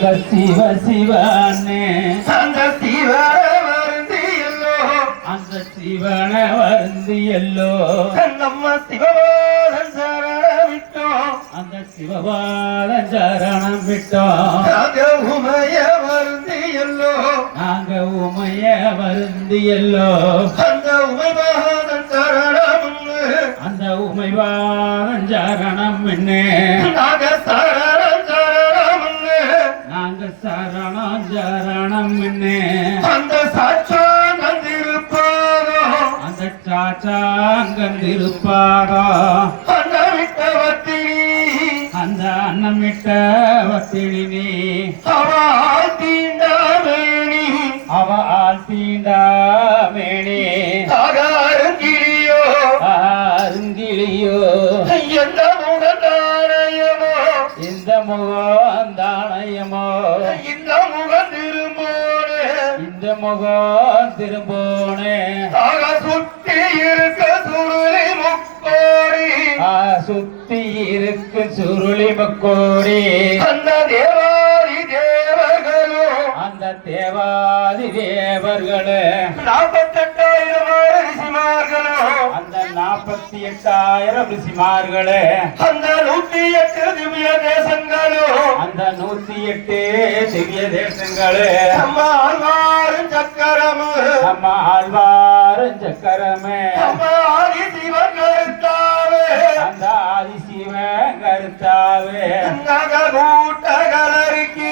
சிவ சிவனே. அந்த சிவ வருந்தி எல்லோ. அந்த சிவன வருந்தி எல்லோ. நம்ம சிவபாதன் சரணமிட்டோம் அந்த சிவபாத சரணம் விட்டோம். நாங்க உமைய வருந்தி எல்லோ. நாங்க உமைய வருந்தி எல்லோ. அந்த உமைபாதன் சரணம் அந்த உமைவாதன் சரணம் என்ன சரணம் சரணம் நாங்க சரணம் சரணம் அந்த சாட்சான் வந்திருப்பாரோ அந்த சாச்சாங்கம் இருப்பாரோ அந்த விட்டவத்தி அந்த அன்னமிட்ட வத்தினி அவ ஆள் தீண்டா மேனே. அகாரங்கிரியோ அருங்கிலியோ எந்த முகதானயமோ இந்த தானயமோ இந்த முகம் திரும்போனே. இந்த முகம் திரும்போனே. சுத்தி இருக்க சுருளி முக்கோடி. சுத்தி இருக்கு சுருளி முக்கோடி. அந்த தேவாதி தேவர்களும் அந்த தேவாதி தேவர்களே. நாற்பத்தெட்டாயிரம் ரிஷிமார்களும் அந்த நாற்பத்தி எட்டாயிரம் ரிஷிமார்களே. அந்த நூத்தி எட்டு திவ்ய அந்த நூத்தி எட்டு சிறிய தேசங்களே. அம்மா ஆழ்வாரும் சக்கரமே. அம்மா ஆழ்வாரும் சக்கரமே. அம்மா சிவன் கருத்தாவே. அந்த ஆதி சிவன் கருத்தாவே. நாங்க கூட்டகலருக்கு.